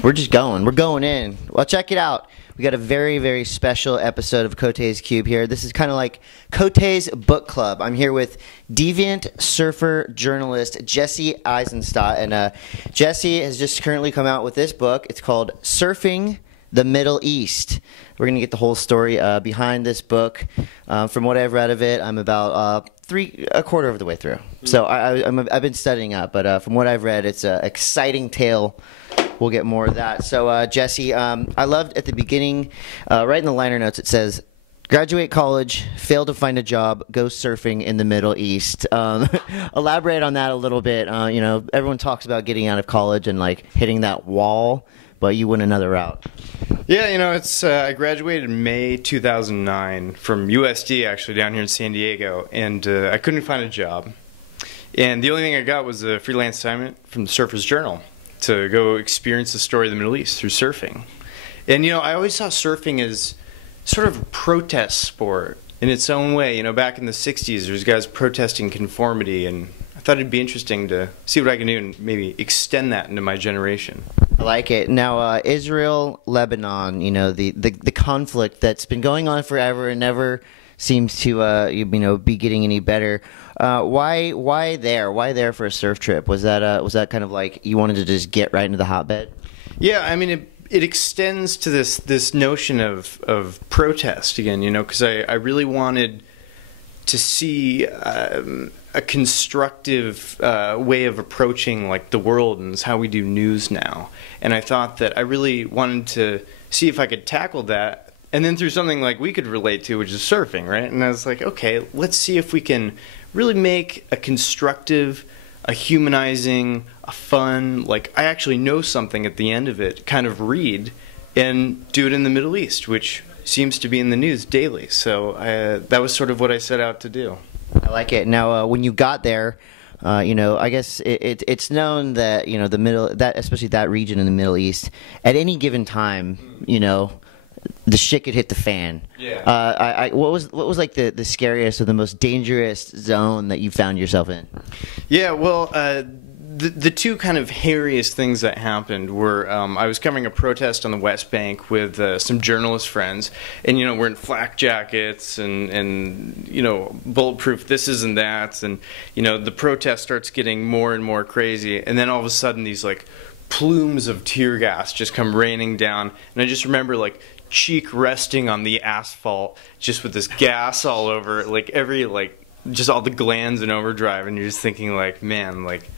We're just going. We're going in. Well, check it out. We got a very, very special episode of Cote's Cube here. This is kind of like Cote's book club. I'm here with deviant surfer journalist Jesse Aizesntat. And Jesse has just currently come out with this book. It's called Surfing the Middle East. We're going to get the whole story behind this book. From what I've read of it, I'm about a quarter of the way through. So I've been studying up, but from what I've read, it's an exciting tale. We'll get more of that. So, Jesse, I loved at the beginning, right in the liner notes, it says, graduate college, fail to find a job, go surfing in the Middle East. Elaborate on that a little bit. You know, everyone talks about getting out of college and, like, hitting that wall, but you went another route. Yeah, you know, it's I graduated in May 2009 from USD, actually, down here in San Diego, and I couldn't find a job. And the only thing I got was a freelance assignment from the Surfer's Journal to go experience the story of the Middle East through surfing. And, you know, I always saw surfing as sort of a protest sport in its own way. You know, back in the 60s, there was guys protesting conformity, and I thought it'd be interesting to see what I can do and maybe extend that into my generation. I like it. Now, Israel, Lebanon, you know, the conflict that's been going on forever and never seems to, you know, be getting any better. Why there? Why there for a surf trip? Was that kind of like you wanted to just get right into the hotbed? Yeah, I mean, it extends to this notion of protest again, you know, because I really wanted to see a constructive way of approaching like the world and how we do news now. And I thought that I really wanted to see if I could tackle that, and then through something like we could relate to, which is surfing, right? And I was like, okay, let's see if we can really make a constructive, a humanizing, a fun, like I actually know something at the end of it kind of read, and do it in the Middle East, which seems to be in the news daily. So that was sort of what I set out to do. I like it. Now, when you got there, you know, I guess it's known that, you know, especially that region in the Middle East, at any given time, you know, the shit could hit the fan. Yeah. What was like the scariest or the most dangerous zone that you found yourself in? Yeah, well, the two kind of hairiest things that happened were I was covering a protest on the West Bank with some journalist friends, and, you know, we're in flak jackets and you know, bulletproof thises and that's, and, you know, the protest starts getting more and more crazy, and then all of a sudden these like plumes of tear gas just come raining down, and I just remember like cheek resting on the asphalt just with this gas all over, like just all the glands in overdrive, and you're just thinking like, man, like,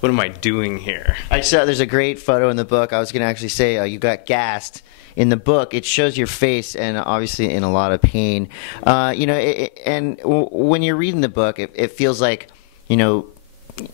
what am I doing here? I saw there's a great photo in the book. I was going to actually say you got gassed. In the book, it shows your face and obviously in a lot of pain. You know, and when you're reading the book, it feels like, you know,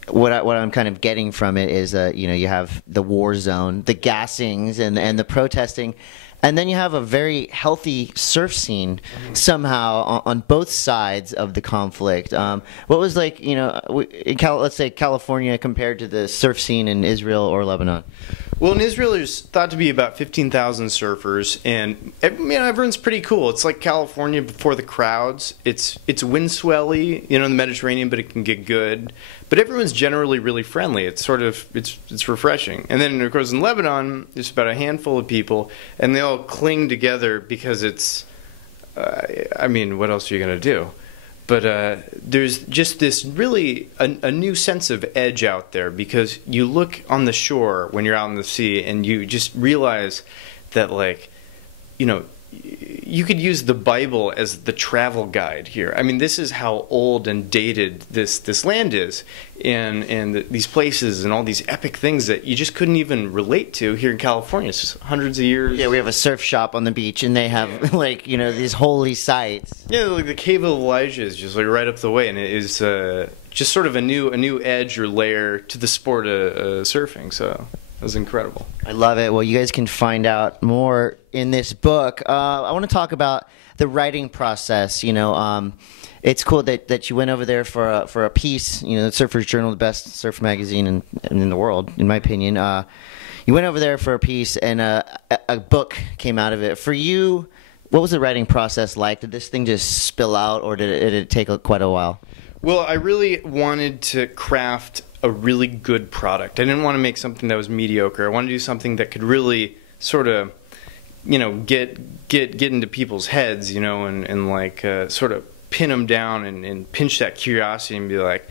what I'm kind of getting from it is, you know, you have the war zone, the gassings, and the protesting. And then you have a very healthy surf scene somehow on both sides of the conflict. What was like, you know, let's say California compared to the surf scene in Israel or Lebanon? Well, in Israel, there's thought to be about 15,000 surfers, and, you know, everyone's pretty cool. It's like California before the crowds. It's wind swelly, you know, in the Mediterranean, but it can get good. But everyone's generally really friendly. It's sort of it's refreshing. And then, of course, in Lebanon, there's about a handful of people, and they all cling together because it's. I mean, what else are you gonna do? But there's just this really a new sense of edge out there, because you look on the shore when you're out in the sea and you just realize that, like, you know, you could use the Bible as the travel guide here. I mean, this is how old and dated this land is, and these places and all these epic things that you just couldn't even relate to here in California. It's just hundreds of years. Yeah, we have a surf shop on the beach, and they have like, you know, these holy sites. Yeah, like the Cave of Elijah is just like right up the way, and it is just sort of a new edge or layer to the sport of surfing. So it was incredible. I love it. Well, you guys can find out more in this book. I want to talk about the writing process. You know, it's cool that you went over there for a piece. You know, the Surfer's Journal, the best surf magazine in the world, in my opinion. You went over there for a piece, and a book came out of it. For you, what was the writing process like? Did this thing just spill out, or did it take quite a while? Well, I really wanted to craft a really good product. I didn't want to make something that was mediocre. I wanted to do something that could really sort of, get into people's heads, and like sort of pin them down and pinch that curiosity and be like,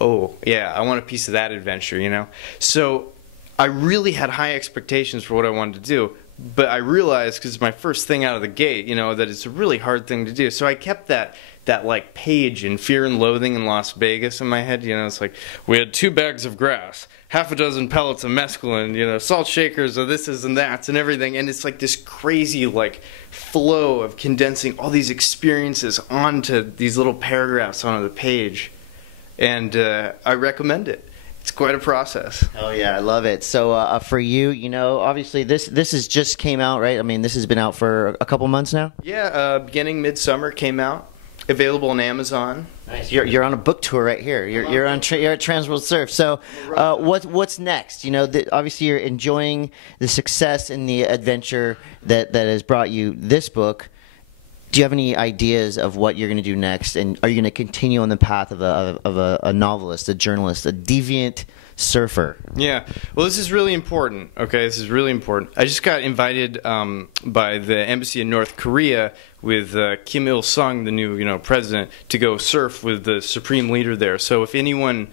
oh yeah, I want a piece of that adventure, So I really had high expectations for what I wanted to do, but I realized, because it's my first thing out of the gate, that it's a really hard thing to do. So I kept that like page in Fear and Loathing in Las Vegas in my head. It's like, we had 2 bags of grass, half a dozen pellets of mescaline, salt shakers of this and that and everything. And it's like this crazy like flow of condensing all these experiences onto these little paragraphs onto the page. And I recommend it. It's quite a process. Oh yeah, I love it. So for you, obviously this has just came out, right? I mean, this has been out for a couple months now. Yeah, beginning midsummer came out. Available on Amazon. Nice. You're on a book tour right here. You're at TransWorld SURF. So what's next? Obviously you're enjoying the success and the adventure that has brought you this book. Do you have any ideas of what you're going to do next? And are you going to continue on the path of a novelist, a journalist, a deviant surfer? Yeah. Well, this is really important. Okay, this is really important. I just got invited by the embassy in North Korea with Kim Il-sung, the new president, to go surf with the supreme leader there. So if anyone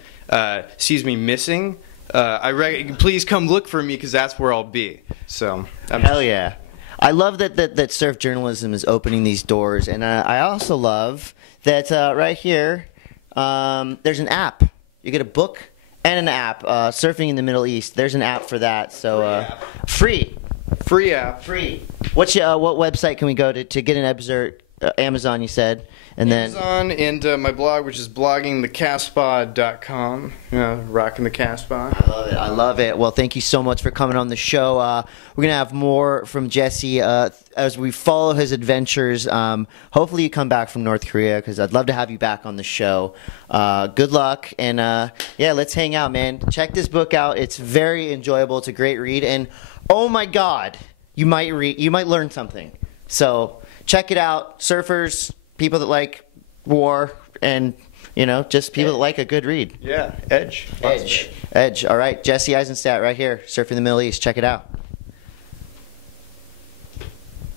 sees me missing, please come look for me, because that's where I'll be. So hell yeah. I love that surf journalism is opening these doors, and I also love that right here there's an app. You get a book and an app. Surfing in the Middle East. There's an app for that. So free app. Free. What website can we go to get an episode? Amazon, you said, and Amazon and my blog, which is bloggingthecastpod.com. Rocking the Castpod. I love it. Well, thank you so much for coming on the show. We're gonna have more from Jesse as we follow his adventures. Hopefully, you come back from North Korea, because I'd love to have you back on the show. Good luck, and yeah, let's hang out, man. Check this book out. It's very enjoyable. It's a great read, and oh my God, you might learn something. So check it out, surfers, people that like war, and just people that like a good read. Yeah, Edge. All right, Jesse Aizesntat right here, Surfing the Middle East. Check it out.